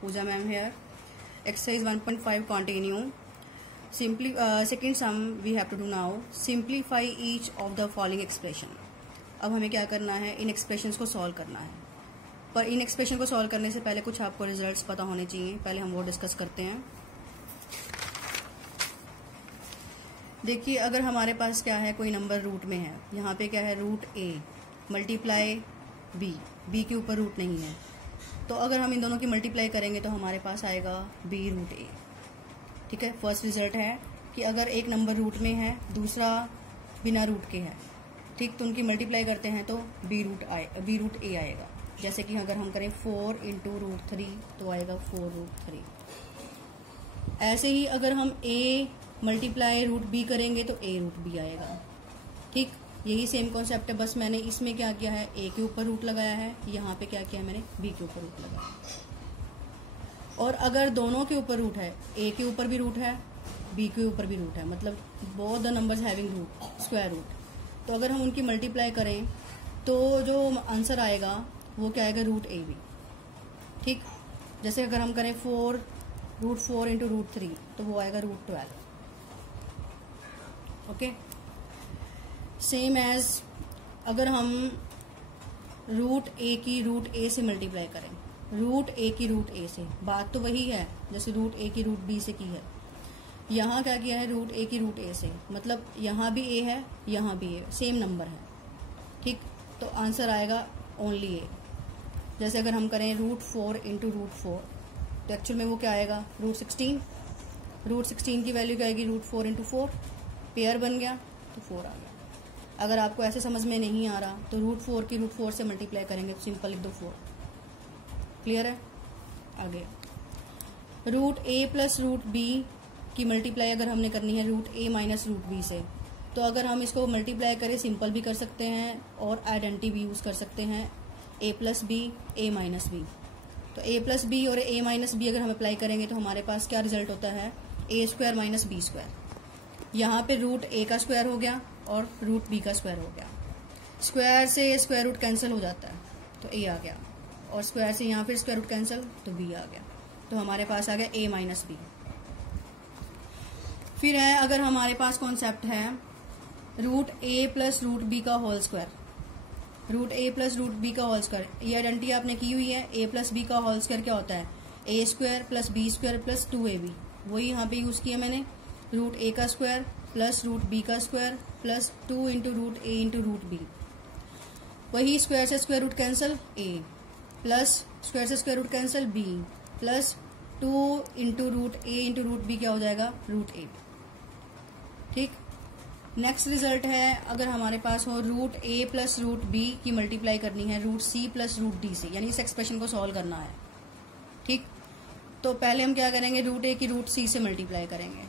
Pooja ma'am here. Exercise 1.5 continue. Second sum we have to do now. Simplify each of the following expression. अब हमें क्या करना है, इन expressions को solve करना है। पर इन एक्सप्रेशन को सॉल्व करने से पहले कुछ आपको रिजल्ट्स पता होने चाहिए। पहले हम वो डिस्कस करते हैं। देखिए, अगर हमारे पास क्या है, कोई नंबर रूट में है, यहाँ पे क्या है, रूट ए मल्टीप्लाई बी के ऊपर रूट नहीं है, तो अगर हम इन दोनों की मल्टीप्लाई करेंगे तो हमारे पास आएगा बी रूट ए। ठीक है, फर्स्ट रिजल्ट है कि अगर एक नंबर रूट में है, दूसरा बिना रूट के है, ठीक, तो उनकी मल्टीप्लाई करते हैं तो बी रूट ए आएगा। जैसे कि अगर हम करें 4 इंटू रूट 3 तो आएगा 4 रूट 3। ऐसे ही अगर हम ए मल्टीप्लाई रूट बी करेंगे तो ए रूट बी आएगा। ठीक, यही सेम कॉन्सेप्ट है, बस मैंने इसमें क्या किया है, ए के ऊपर रूट लगाया है, यहाँ पे क्या किया है, मैंने बी के ऊपर रूट लगाया है। और अगर दोनों के ऊपर रूट है, ए के ऊपर भी रूट है, बी के ऊपर भी रूट है, मतलब both the numbers having root, square root, तो अगर हम उनकी मल्टीप्लाई करें तो जो आंसर आएगा वो क्या आएगा, रूट ए बी। ठीक, जैसे अगर हम करें रूट 4 इंटू रूट 3 तो वो आएगा रूट 12। ओके, सेम एज अगर हम रूट ए की रूट ए से मल्टीप्लाई करें, रूट ए की रूट ए से, बात तो वही है जैसे रूट ए की रूट बी से की है। यहाँ क्या किया है, रूट ए की रूट ए से, मतलब यहाँ भी ए है, यहाँ भी ए, सेम नंबर है। ठीक, तो आंसर आएगा ओनली ए। जैसे अगर हम करें रूट 4 इंटू रूट 4 तो एक्चुअल में वो क्या आएगा, रूट 16 की वैल्यू क्या आएगी, रूट 4 इंटू 4, पेयर बन गया तो 4 आ गया। अगर आपको ऐसे समझ में नहीं आ रहा तो रूट 4 की रूट 4 से मल्टीप्लाई करेंगे तो सिंपल लिख दो 4। क्लियर है? आगे root A plus root B की मल्टीप्लाई अगर हमने करनी है रूट ए माइनस रूट बी से, तो अगर हम इसको मल्टीप्लाई करें सिंपल भी कर सकते हैं और आइडेंटिटी भी यूज कर सकते हैं, ए प्लस बी ए माइनस बी। तो ए प्लस बी और ए माइनस बी अगर हम अप्लाई करेंगे तो हमारे पास क्या रिजल्ट होता है, A square minus B square. यहाँ पे रूट ए का स्क्वायर हो गया और रूट बी का स्क्वायर हो गया। स्क्वायर से स्क्वायर रूट कैंसिल हो जाता है तो ए आ गया, और स्क्वायर से यहाँ फिर स्क्वायर रूट कैंसिल तो बी आ गया। तो हमारे पास आ गया ए माइनस बी। फिर है, अगर हमारे पास कॉन्सेप्ट है root A plus root B का whole square, root A plus root B का होल स्क्वायर, ये आइडेंटिटी आपने की हुई है। ए प्लस बी का होल स्क्वायर क्या होता है, A square plus B square plus 2ab। वही यहाँ पे यूज किया मैंने, रूट ए का स्क्वायर प्लस रूट बी का square plus 2 into root A into root B. वही स्क्वायर से square root cancel A, plus square से square root cancel B, plus 2 into root A into root B क्या हो जाएगा, root ए। ठीक, next result है, अगर हमारे पास हो root A plus root B की मल्टीप्लाई करनी है root C plus root D से, यानी इस एक्सप्रेशन को सॉल्व करना है। ठीक, तो पहले हम क्या करेंगे, रूट ए की रूट सी से मल्टीप्लाई करेंगे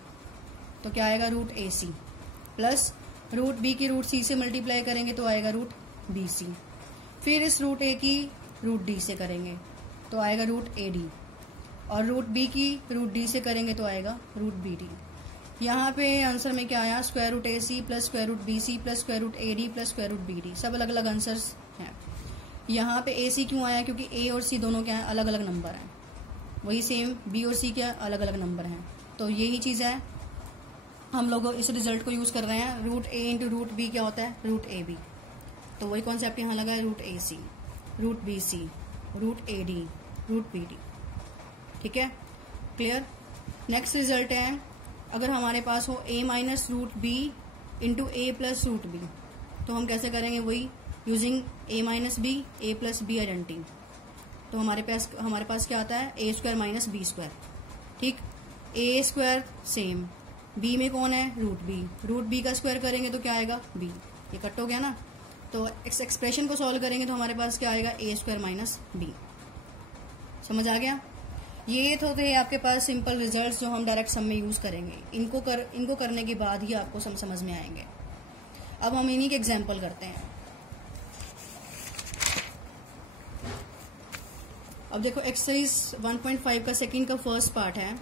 तो क्या आएगा, root A C, plus root B की रूट सी से मल्टीप्लाई करेंगे तो आएगा रूट बी सी। फिर इस रूट ए की रूट डी से करेंगे तो आएगा रूट ए डी, और रूट बी की रूट डी से करेंगे तो आएगा रूट बी डी। यहाँ पे आंसर में क्या आया, square root A C plus square root B C plus square root A D plus square root B D. सब अलग अलग आंसर्स हैं। यहाँ पे ए सी क्यों आया, क्योंकि ए और सी दोनों क्या है, अलग अलग नंबर हैं। वही सेम बी और सी क्या अलग अलग नंबर हैं। तो यही चीज है, हम लोग इस रिजल्ट को यूज कर रहे हैं। Root A into root B क्या होता है, रूट ए बी। तो वही कॉन्सेप्ट यहाँ लगा है, root A C, root B C, root A D, root B D. ठीक है, क्लियर। नेक्स्ट रिजल्ट है, अगर हमारे पास हो a minus root B into A plus root B, तो हम कैसे करेंगे, वही using a minus B A plus B identity. तो हमारे पास क्या आता है, A square minus B square. ठीक, ए स्क्वायर सेम, बी में कौन है, रूट बी का स्क्वायर करेंगे तो क्या आएगा, बी। ये कट हो गया ना, तो इस एक्सप्रेशन को सॉल्व करेंगे तो हमारे पास क्या आएगा, ए स्क्वायर माइनस बी। समझ आ गया। ये तो थे आपके पास सिंपल रिजल्ट्स जो हम डायरेक्ट सम में यूज करेंगे। इनको करने के बाद ही आपको समझ में आएंगे। अब हम इन्हीं के एग्जाम्पल करते हैं। अब देखो, एक्सरसाइज 1.5 का सेकंड का फर्स्ट पार्ट है।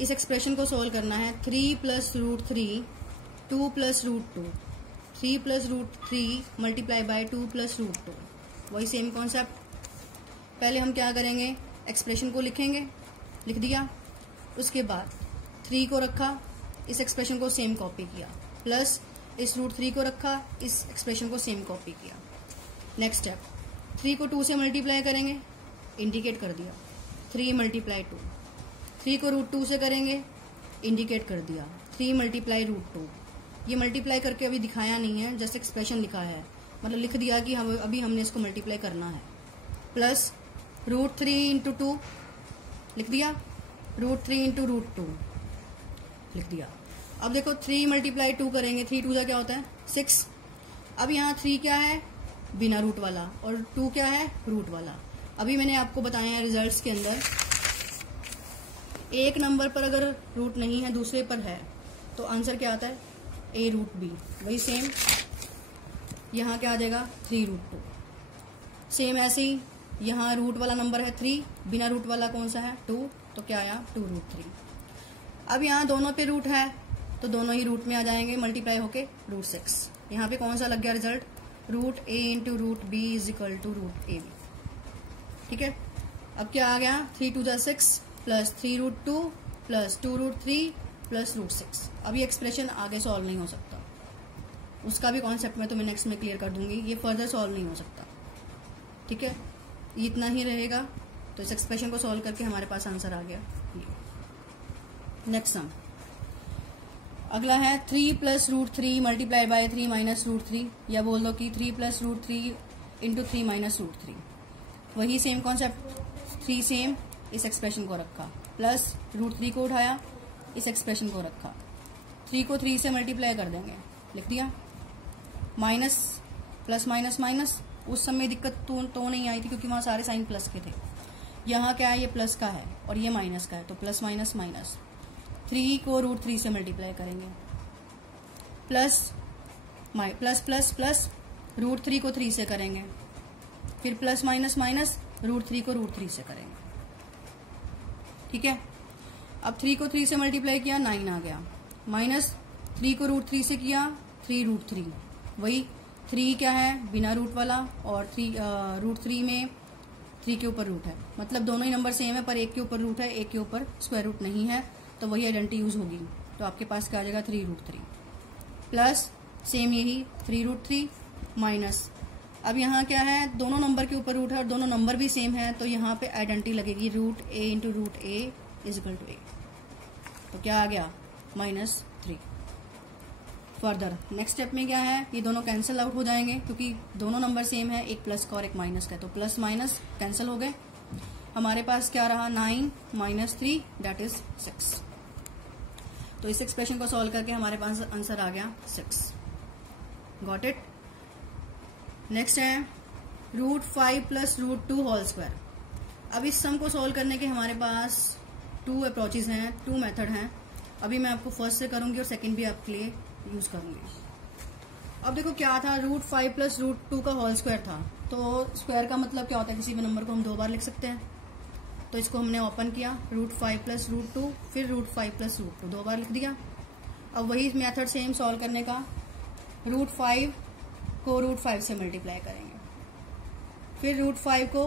इस एक्सप्रेशन को सोल्व करना है, 3 plus root 3 2 plus root 2, 3 plus root 3 multiply by 2 plus root 2। वही सेम कॉन्सेप्ट। पहले हम क्या करेंगे, एक्सप्रेशन को लिखेंगे, लिख दिया। उसके बाद 3 को रखा, इस एक्सप्रेशन को सेम कॉपी किया, प्लस इस √3 को रखा, इस एक्सप्रेशन को सेम कॉपी किया। नेक्स्ट स्टेप, 3 को 2 से मल्टीप्लाई करेंगे, इंडिकेट कर दिया 3 × 2। 3 को √2 से करेंगे, इंडिकेट कर दिया 3 × √2। ये मल्टीप्लाई करके अभी दिखाया नहीं है, जस्ट एक्सप्रेशन लिखा है, मतलब लिख दिया कि हम अभी हमने इसको मल्टीप्लाई करना है। प्लस √3 × 2 लिख दिया, √3 × √2 लिख दिया। अब देखो 3 × 2 करेंगे, 3 2 क्या होता है 6। अब यहाँ 3 क्या है, बिना रूट वाला, और 2 क्या है, रूट वाला। अभी मैंने आपको बताया है रिजल्ट्स के अंदर, एक नंबर पर अगर रूट नहीं है, दूसरे पर है, तो आंसर क्या आता है a√b। वही सेम यहाँ क्या आ जाएगा 3√2। सेम ऐसे ही यहाँ रूट वाला नंबर है 3, बिना रूट वाला कौन सा है 2, तो क्या आया 2√3। अब यहाँ दोनों पे रूट है तो दोनों ही रूट में आ जाएंगे, मल्टीप्लाई होके √6। यहाँ पे कौन सा लग गया रिजल्ट, √a × √b = √ab। ठीक है, अब क्या आ गया 3 2 6 प्लस 3√2 प्लस 2√3 प्लस √6। अब ये एक्सप्रेशन आगे सॉल्व नहीं हो सकता, उसका भी कॉन्सेप्ट मैं तुम्हें नेक्स्ट में क्लियर कर दूंगी, ये फर्दर सॉल्व नहीं हो सकता। ठीक है, इतना ही रहेगा। तो इस एक्सप्रेशन को सॉल्व करके हमारे पास आंसर आ गया। नेक्स्ट सम, अगला है 3 + √3 × 3 - √3, या बोल दो कि 3 + √3 × 3 - √3। वही सेम कॉन्सेप्ट, 3 सेम, इस एक्सप्रेशन को रखा, प्लस √3 को उठाया, इस एक्सप्रेशन को रखा, 3 को 3 से मल्टीप्लाई कर देंगे, लिख दिया। माइनस प्लस माइनस माइनस, उस समय दिक्कत तो नहीं आई थी क्योंकि वहां सारे साइन प्लस के थे। यहाँ क्या है, ये प्लस का है और ये माइनस का है, तो प्लस माइनस माइनस। 3 को √3 से मल्टीप्लाई करेंगे, प्लस प्लस प्लस प्लस √3 को 3 से करेंगे, फिर प्लस माइनस माइनस √3 को √3 से करेंगे। ठीक है, अब 3 को 3 से मल्टीप्लाई किया 9 आ गया, माइनस 3 को √3 से किया 3√3। वही 3 क्या है, बिना रूट वाला, और √3 में 3 के ऊपर रूट है, मतलब दोनों ही नंबर सेम है, पर एक के ऊपर रूट है, एक के ऊपर स्क्वायर रूट नहीं है, तो वही आइडेंटिटी यूज होगी। तो आपके पास क्या आ जाएगा 3√3 प्लस सेम यही 3√3 माइनस। अब यहाँ क्या है, दोनों नंबर के ऊपर रूट है और दोनों नंबर भी सेम है, तो यहाँ पे आइडेंटिटी लगेगी √a × √a = a। तो क्या आ गया -3। फर्दर नेक्स्ट स्टेप में क्या है, ये दोनों कैंसिल आउट हो जाएंगे क्योंकि दोनों नंबर सेम है, एक प्लस का और एक माइनस का, तो प्लस माइनस कैंसिल हो गए। हमारे पास क्या रहा 9 - 3 = 6। तो इस एक्सप्रेशन को सॉल्व करके हमारे पास आंसर आ गया 6। Got it. नेक्स्ट है √5 + √2 होल स्क्वायर। अब इस सम को सॉल्व करने के हमारे पास 2 अप्रोचेज हैं, 2 मेथड हैं। अभी मैं आपको फर्स्ट से करूंगी और सेकंड भी आपके लिए यूज करूंगी। अब देखो क्या था, √5 + √2 का होल स्क्वायर था, तो स्क्वायर का मतलब क्या होता है, किसी भी नंबर को हम 2 बार लिख सकते हैं। तो इसको हमने ओपन किया, √5 + √2, फिर √5 + √2 2 बार लिख दिया। अब वही मेथड सेम सॉल्व करने का, √5 को √5 से मल्टीप्लाई करेंगे, फिर √5 को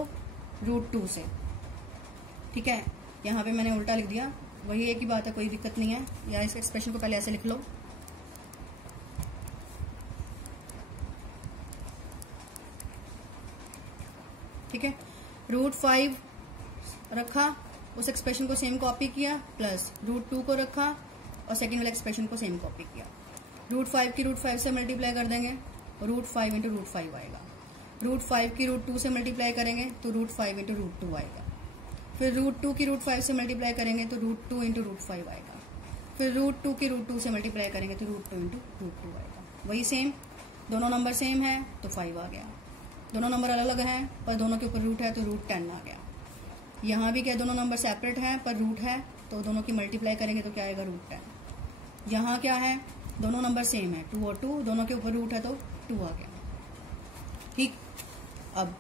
√2 से। ठीक है, यहाँ पे मैंने उल्टा लिख दिया, वही एक ही बात है, कोई दिक्कत नहीं है। या इस एक्सप्रेशन को पहले ऐसे लिख लो, ठीक है। √5 रखा, उस एक्सप्रेशन को सेम कॉपी किया, प्लस √2 को रखा और सेकेंड वाले एक्सप्रेशन को सेम कॉपी किया। √5 की √5 से मल्टीप्लाई कर देंगे, √5 × √5 आएगा। √5 की √2 से मल्टीप्लाई करेंगे तो √5 × √2 आएगा। फिर √2 की √5 से मल्टीप्लाई करेंगे तो √2 × √5 आएगा। फिर √2 की √2 से मल्टीप्लाई करेंगे तो √2 × √2 आएगा। वही सेम, दोनों नंबर सेम है तो 5 आ गया। दोनों नंबर अलग अलग हैं पर दोनों के ऊपर रूट है तो √10 आ गया। यहाँ भी क्या, दोनों नंबर सेपरेट हैं पर रूट है, तो दोनों की मल्टीप्लाई करेंगे तो क्या आएगा √10। यहाँ क्या है, दोनों नंबर सेम है, 2 और 2, दोनों के ऊपर रूट है तो 2 आ गया। ठीक, अब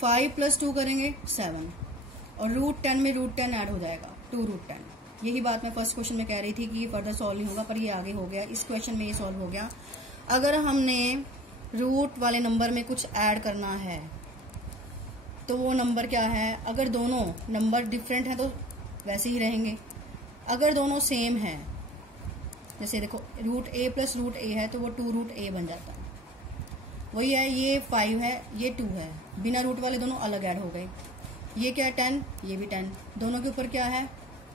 5 + 2 करेंगे 7, और √10 में √10 ऐड हो जाएगा, 2√10। यही बात मैं फर्स्ट क्वेश्चन में कह रही थी कि ये फर्दर सॉल्व नहीं होगा, पर ये आगे हो गया। इस क्वेश्चन में ये सॉल्व हो गया। अगर हमने रूट वाले नंबर में कुछ ऐड करना है तो वो नंबर क्या है, अगर दोनों नंबर डिफरेंट हैं तो वैसे ही रहेंगे, अगर दोनों सेम हैं, जैसे देखो रूट ए प्लस रूट ए है तो वो 2 रूट ए बन जाता है। वही है, ये 5 है, ये 2 है, बिना रूट वाले दोनों अलग ऐड हो गए। ये क्या है 10, ये भी 10, दोनों के ऊपर क्या है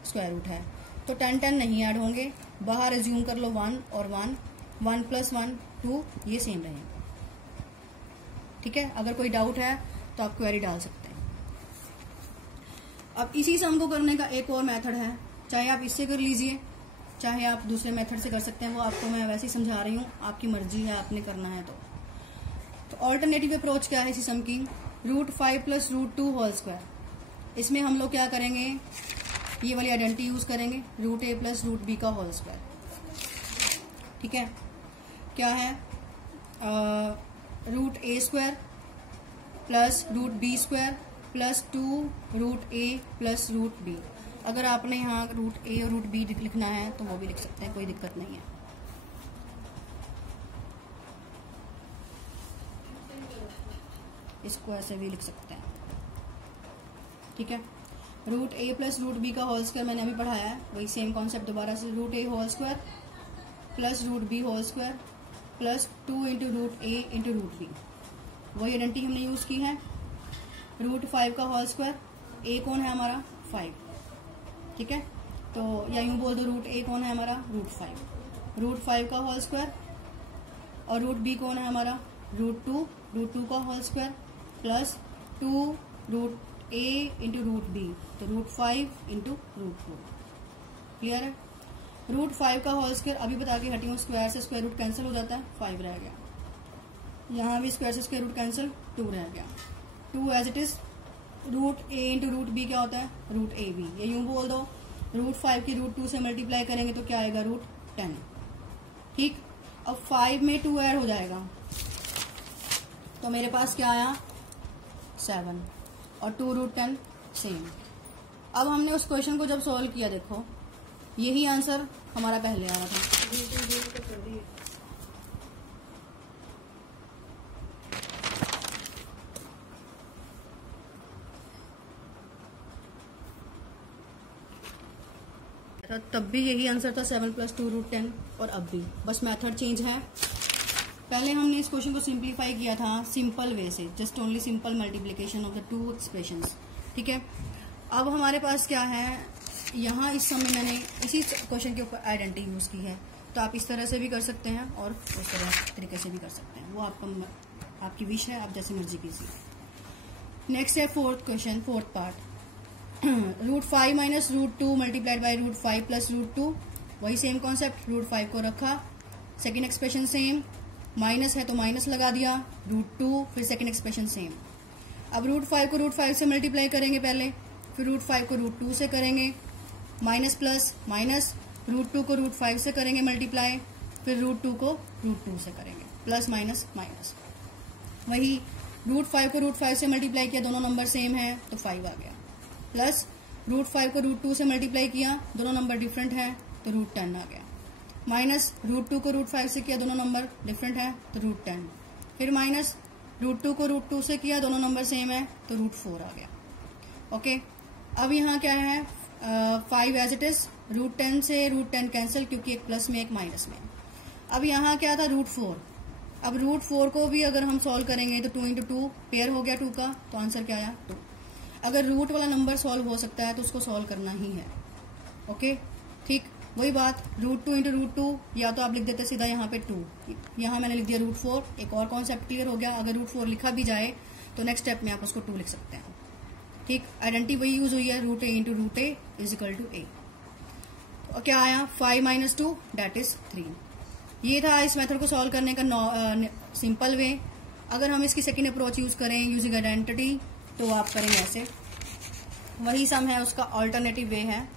स्क्वायर रूट है, तो 10 10 नहीं ऐड होंगे, बाहर एज्यूम कर लो 1 और 1, 1 + 1 2, ये सेम रहेंगे। ठीक है, अगर कोई डाउट है तो आप क्वेरी डाल सकते हैं। अब इसी सम को करने का एक और मेथड है, चाहे आप इससे कर लीजिए चाहे आप दूसरे मेथड से कर सकते हैं, वो आपको मैं वैसे ही समझा रही हूँ, आपकी मर्जी है, आपने करना है तो ऑल्टरनेटिव अप्रोच क्या है इसी सम की, √5 + √2 होल स्क्वायर। इसमें हम लोग क्या करेंगे, ये वाली आइडेंटिटी यूज करेंगे, √a + √b का होल स्क्वायर। ठीक है, क्या है √a² + √b² + 2 √a + √b। अगर आपने यहाँ √a और √b लिखना है तो वो भी लिख सकते हैं, कोई दिक्कत नहीं है। इसको ऐसे भी लिख सकते हैं। ठीक है, √a + √b का होल स्क्वायर मैंने अभी पढ़ाया है, वही सेम कॉन्सेप्ट दोबारा से, √a whole square + √b whole square + 2 × √a × √b। वही आइडेंटिटी हमने यूज की है। √5 का होल स्क्वायर, a कौन है हमारा 5, ठीक है, तो या यूं बोल दो √a कौन है हमारा √5, √5 का होल स्क्वायर, और √b कौन है हमारा √2 का होल स्क्वायर + 2 √a × √b, तो √5 × √2। क्लियर है। √5 का होल स्क्वायर अभी बता के हटी हूँ, स्क्वायर से स्क्वायर रूट कैंसिल हो जाता है, 5 रह गया। यहाँ भी स्क्वायर से स्क्वायर रूट कैंसिल, 2 रह गया। 2 as it is, √a × √b क्या होता है √ab। ये यूं बोल दो, √5 की √2 से मल्टीप्लाई करेंगे तो क्या आएगा √10। ठीक, अब 5 में 2 ऐड हो जाएगा तो मेरे पास क्या आया 7, और 2 √10 सेम। अब हमने उस क्वेश्चन को जब सॉल्व किया, देखो यही आंसर हमारा पहले आ रहा था। तब भी यही आंसर था 7 + 2 √10, और अब भी बस मेथड चेंज है। पहले हमने इस क्वेश्चन को सिंप्लीफाई किया था सिंपल वे से, just only simple multiplication of the 2 expressions. ठीक है, अब हमारे पास क्या है, यहाँ इस समय मैंने इसी क्वेश्चन के ऊपर आइडेंटिटी यूज की है, तो आप इस तरह से भी कर सकते हैं और उस तरह तरीके से भी कर सकते हैं, वो आपकी विश है, आप जैसी मर्जी कीजिए। नेक्स्ट है fourth question, fourth part, √5 - √2 multiplied by √5 + √2। वही सेम कॉन्सेप्ट, √5 को रखा, सेकेंड एक्सप्रेशन सेम, माइनस है तो माइनस लगा दिया, √2, फिर सेकेंड एक्सप्रेशन सेम। अब √5 को √5 से मल्टीप्लाई करेंगे पहले, फिर √5 को √2 से करेंगे, माइनस प्लस माइनस, √2 को √5 से करेंगे मल्टीप्लाई, फिर √2 को √2 से करेंगे, प्लस माइनस माइनस। वही √5 को √5 से मल्टीप्लाई किया, दोनों नंबर सेम है तो 5 आ गया, प्लस √5 को √2 से मल्टीप्लाई किया, दोनों नंबर डिफरेंट है तो √10 आ गया, माइनस √2 को √5 से किया, दोनों नंबर डिफरेंट है तो √10, फिर माइनस √2 को √2 से किया, दोनों नंबर सेम है तो √4 आ गया। ओके, अब यहाँ क्या है 5 एज इट इज, √10 से √10 कैंसिल, क्योंकि एक प्लस में एक माइनस में। अब यहाँ क्या था √4, अब √4 को भी अगर हम सॉल्व करेंगे तो 2 × 2 पेयर हो गया 2 का, तो आंसर क्या आया 2। अगर रूट वाला नंबर सॉल्व हो सकता है तो उसको सॉल्व करना ही है। ओके, ठीक, वही बात, √2 × √2, या तो आप लिख देते सीधा यहाँ पे 2, यहाँ मैंने लिख दिया √4। एक और कॉन्सेप्ट क्लियर हो गया, अगर √4 लिखा भी जाए तो नेक्स्ट स्टेप में आप उसको 2 लिख सकते हैं। ठीक, आइडेंटिटी वही यूज हुई है, √a × √a = a। तो क्या आया 5 - 2 दैट इज 3। ये था इस मेथड को सॉल्व करने का सिंपल वे। अगर हम इसकी सेकेंड अप्रोच यूज करें यूजिंग आइडेंटिटी, तो आप करेंगे ऐसे, वही सम है उसका ऑल्टरनेटिव वे है,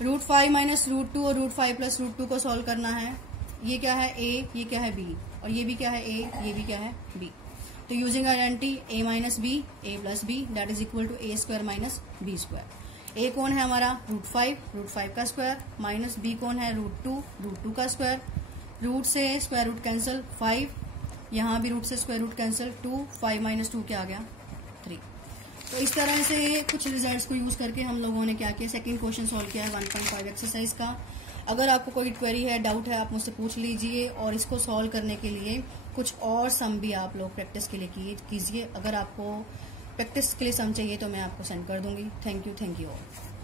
√5 - √2 और √5 + √2 को सॉल्व करना है। ये क्या है a, ये क्या है b, और ये भी क्या है a, ये भी क्या है b। तो using identity a - b, a + b that is equal to a² - b²। a कौन है हमारा √5 का स्क्वायर, माइनस b कौन है √2 का स्क्वायर, रूट से स्क्वायर रूट कैंसिल 5, यहाँ भी रूट से स्क्वायर रूट कैंसिल 2, 5 - 2 क्या आ गया 3। तो इस तरह से कुछ रिजल्ट्स को यूज करके हम लोगों ने क्या किया, सेकंड क्वेश्चन सॉल्व किया है 1.5 एक्सरसाइज का। अगर आपको कोई क्वेरी है, डाउट है, आप मुझसे पूछ लीजिए, और इसको सॉल्व करने के लिए कुछ और सम भी आप लोग प्रैक्टिस के लिए कीजिए। अगर आपको प्रैक्टिस के लिए सम चाहिए तो मैं आपको सेंड कर दूंगी। Thank you all.